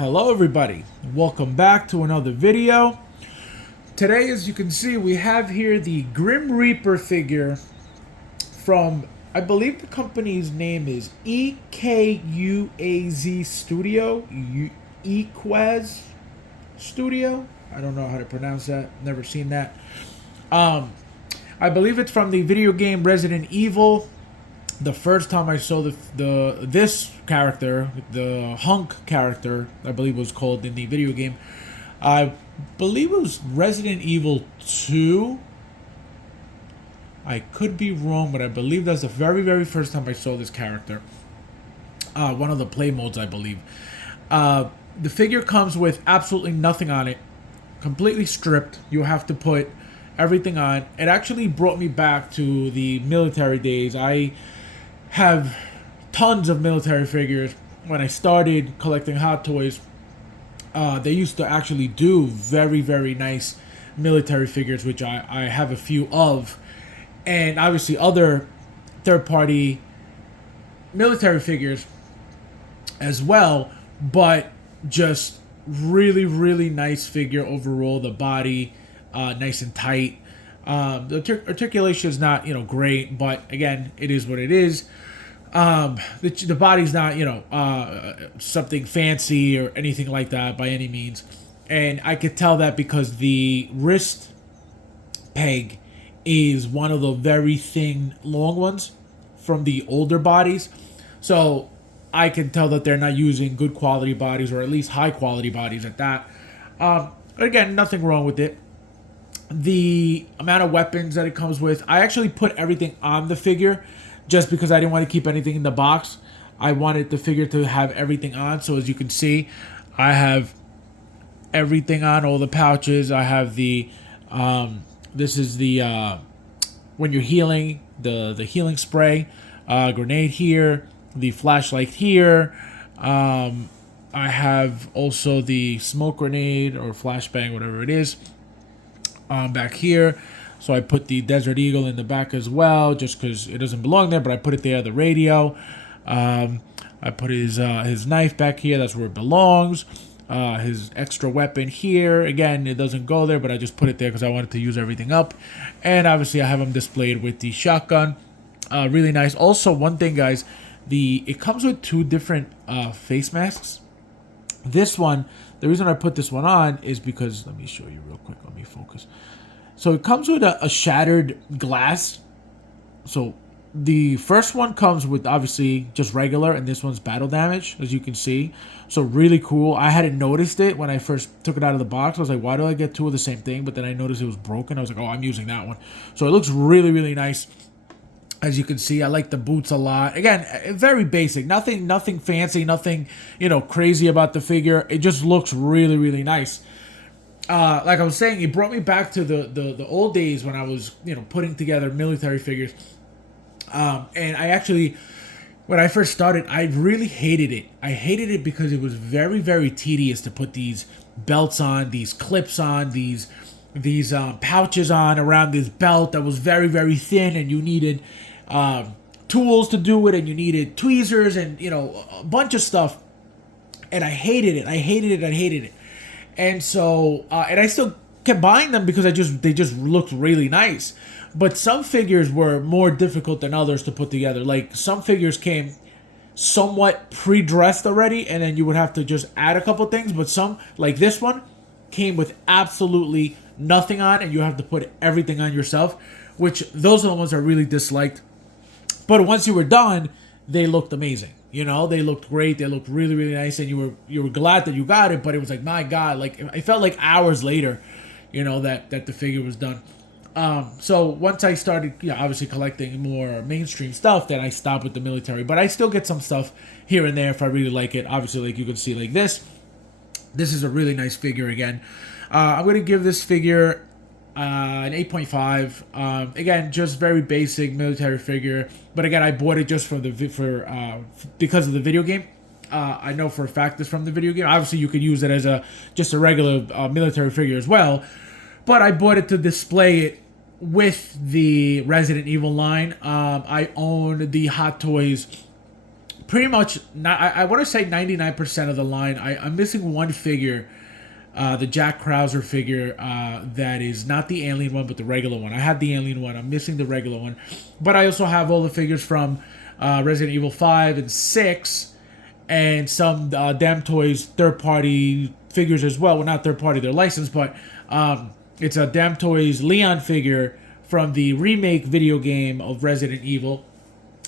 Hello everybody, welcome back to another video. Today, as you can see, we have here the Grim Reaper figure from, I believe the company's name is Ekuaz Studio, Ekuaz Studio. I don't know how to pronounce that, never seen that. I believe it's from the video game Resident Evil. The first time I saw this character, the Hunk character, I believe was called in the video game, I believe it was Resident Evil 2. I could be wrong, but I believe that's the very, very first time I saw this character. One of the play modes, I believe. The figure comes with absolutely nothing on it, completely stripped. You have to put everything on. It actually brought me back to the military days. I have tons of military figures. When I started collecting Hot Toys, they used to actually do very, very nice military figures, which I have a few of. And obviously other third-party military figures as well. But just really, really nice figure overall. The body, nice and tight. The articulation is not, great, but again, it is what it is. The body's not, something fancy or anything like that by any means. And I could tell that because the wrist peg is one of the very thin, long ones from the older bodies. So I can tell that they're not using good quality bodies, or at least high quality bodies at that. Again, nothing wrong with it. The amount of weapons that it comes with, I actually put everything on the figure just because I didn't want to keep anything in the box. I wanted the figure to have everything on. So as you can see, I have everything on, all the pouches. I have the this is the when you're healing, the healing spray, grenade here, the flashlight here. I have also the smoke grenade or flashbang, whatever it is, back here. So I put the Desert Eagle in the back as well, just because it doesn't belong there, but I put it there, the radio. I put his knife back here, that's where it belongs. His extra weapon here, again, it doesn't go there, but I just put it there because I wanted to use everything up. And obviously I have him displayed with the shotgun. Really nice. Also, one thing, guys, it comes with two different face masks. This one, the reason I put this one on is because, let me show you real quick, let me focus. So it comes with a shattered glass. So the first one comes with obviously just regular, and this one's battle damage, as you can see. So really cool. I hadn't noticed it when I first took it out of the box. I was like, why do I get two of the same thing? But then I noticed it was broken. I was like, oh, I'm using that one. So it looks really, really nice. As you can see, I like the boots a lot. Again, very basic. Nothing fancy, nothing, crazy about the figure. It just looks really, really nice. Like I was saying, it brought me back to the old days when I was, putting together military figures. And I actually, when I first started, I really hated it. I hated it because it was very, very tedious to put these belts on, these clips on, these pouches on around this belt that was very, very thin, and you needed tools to do it, and you needed tweezers and, a bunch of stuff. And I hated it. I hated it. And so, and I still kept buying them because they just looked really nice. But some figures were more difficult than others to put together. Like, some figures came somewhat pre-dressed already, and then you would have to just add a couple things. But some, like this one, came with absolutely nothing on, and you have to put everything on yourself, which those are the ones I really disliked. But once you were done, they looked amazing. They looked great. They looked really, really nice, and you were glad that you got it. But it was like, my God, like it felt like hours later, that the figure was done. So once I started, obviously collecting more mainstream stuff, then I stopped with the military. But I still get some stuff here and there if I really like it. Obviously, like you can see, like this. This is a really nice figure again. I'm gonna give this figure an 8.5. Again, just very basic military figure. But again, I bought it just because of the video game. I know for a fact it's from the video game. Obviously, you could use it as just a regular military figure as well. But I bought it to display it with the Resident Evil line. I own the Hot Toys pretty much, I want to say 99% of the line. I'm missing one figure, the Jack Krauser figure, that is not the alien one, but the regular one. I have the alien one. I'm missing the regular one. But I also have all the figures from Resident Evil 5 and 6, and some Damn Toys third-party figures as well. Well, not third-party, they're licensed, but it's a Damn Toys Leon figure from the remake video game of Resident Evil.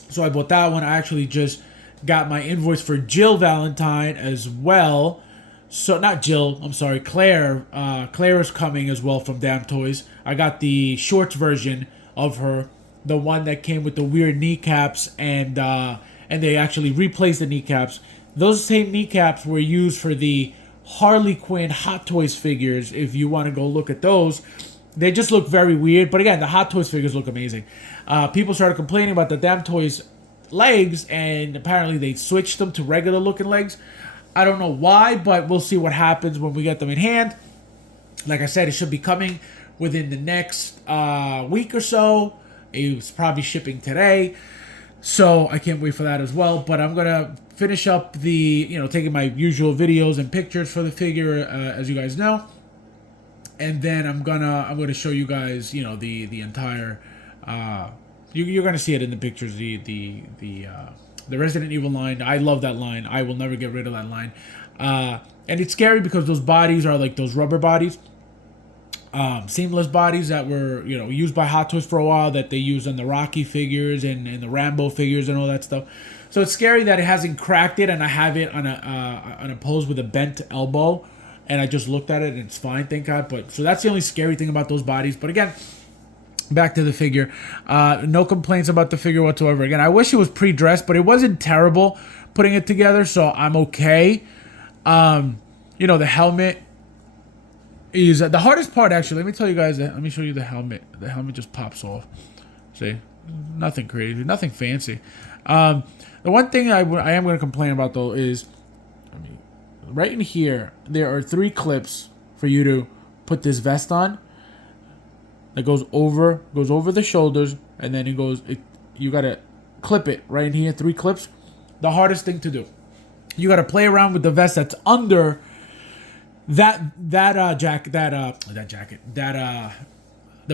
So I bought that one. I actually just got my invoice for Jill Valentine as well. So, not Jill, I'm sorry, Claire. Claire is coming as well from Damn Toys. I got the shorts version of her, the one that came with the weird kneecaps, and they actually replaced the kneecaps. Those same kneecaps were used for the Harley Quinn Hot Toys figures. If you want to go look at those, they just look very weird. But again, the Hot Toys figures look amazing. People started complaining about the Damn Toys legs, and apparently they switched them to regular looking legs. I don't know why, but we'll see what happens when we get them in hand. Like I said, it should be coming within the next week or so. It's probably shipping today, so I can't wait for that as well. But I'm gonna finish up taking my usual videos and pictures for the figure, as you guys know, and then I'm gonna show you guys, the entire. You're gonna see it in the pictures. The Resident Evil line. I love that line. I will never get rid of that line. And it's scary because those bodies are like those rubber bodies. Seamless bodies that were, used by Hot Toys for a while, that they use on the Rocky figures and the Rambo figures and all that stuff. So it's scary that it hasn't cracked it, and I have it on a pose with a bent elbow, and I just looked at it and it's fine, thank God. But so that's the only scary thing about those bodies. But again, back to the figure. No complaints about the figure whatsoever. Again, I wish it was pre-dressed, but it wasn't terrible putting it together, so I'm okay. The helmet is the hardest part, actually. Let me tell you guys that. Let me show you the helmet. The helmet just pops off. See? Nothing crazy. Nothing fancy. The one thing I am going to complain about, though, is right in here, there are 3 clips for you to put this vest on. That goes over the shoulders, and then you gotta clip it right in here. 3 clips. The hardest thing to do. You gotta play around with the vest that's under the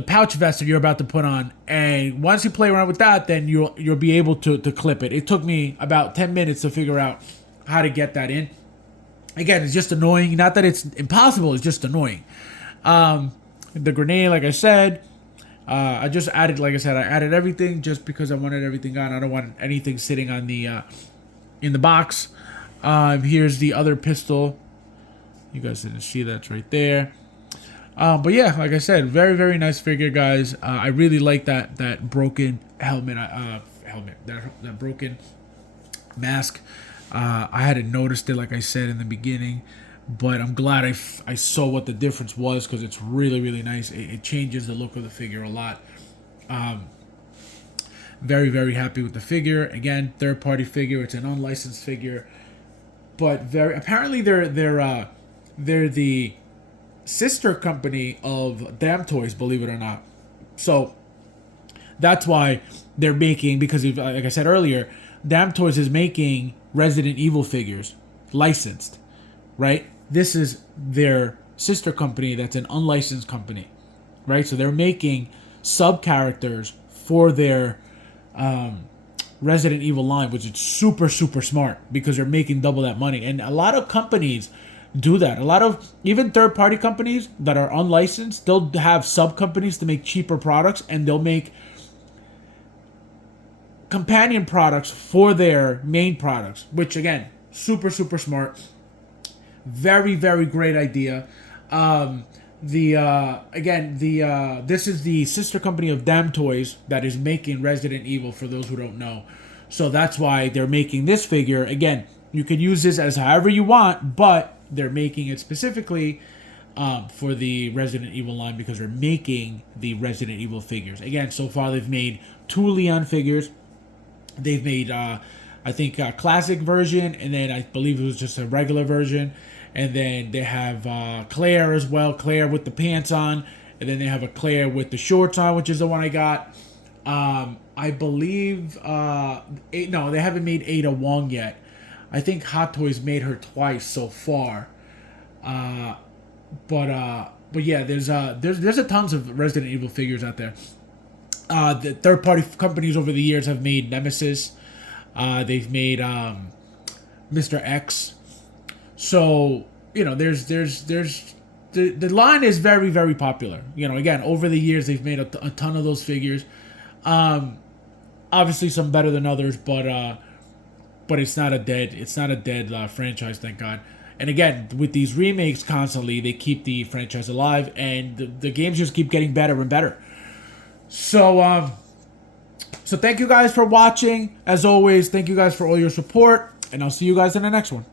pouch vest that you're about to put on. And once you play around with that, then you'll be able to clip it. It took me about 10 minutes to figure out how to get that in. Again, it's just annoying. Not that it's impossible. It's just annoying. The grenade, like I said, I just added, I added everything just because I wanted everything on. I don't want anything sitting on the in the box. Here's the other pistol. You guys didn't see that's right there. But yeah, like I said, very, very nice figure, guys. I really like that broken helmet. That broken mask. I hadn't noticed it, like I said in the beginning. But I'm glad I saw what the difference was, because it's really, really nice. It changes the look of the figure a lot. Very, very happy with the figure. Again, third-party figure. It's an unlicensed figure, but apparently they're the sister company of Damn Toys, believe it or not. So that's why they're making, because like I said earlier, Damn Toys is making Resident Evil figures licensed, right? This is their sister company that's an unlicensed company, right? So they're making sub-characters for their Resident Evil line, which is super, super smart, because they're making double that money. And a lot of companies do that. A lot of even third-party companies that are unlicensed, they'll have sub-companies to make cheaper products, and they'll make companion products for their main products, which, again, super, super smart. Very, very great idea. This is the sister company of Damn Toys that is making Resident Evil, for those who don't know. So that's why they're making this figure. Again, you can use this as however you want, but they're making it specifically for the Resident Evil line, because they're making the Resident Evil figures. Again, so far they've made 2 Leon figures. They've made, I think, a classic version, and then I believe it was just a regular version. And then they have Claire as well, Claire with the pants on. And then they have a Claire with the shorts on, which is the one I got. I believe no, they haven't made Ada Wong yet. I think Hot Toys made her twice so far. But yeah, there's a tons of Resident Evil figures out there. The third party companies over the years have made Nemesis. They've made Mr. X. So the line is very, very popular. Again, over the years they've made a ton of those figures. Obviously some better than others, but it's not a dead franchise, thank God. And again, with these remakes constantly, they keep the franchise alive, and the games just keep getting better and better. So thank you guys for watching. As always, thank you guys for all your support, and I'll see you guys in the next one.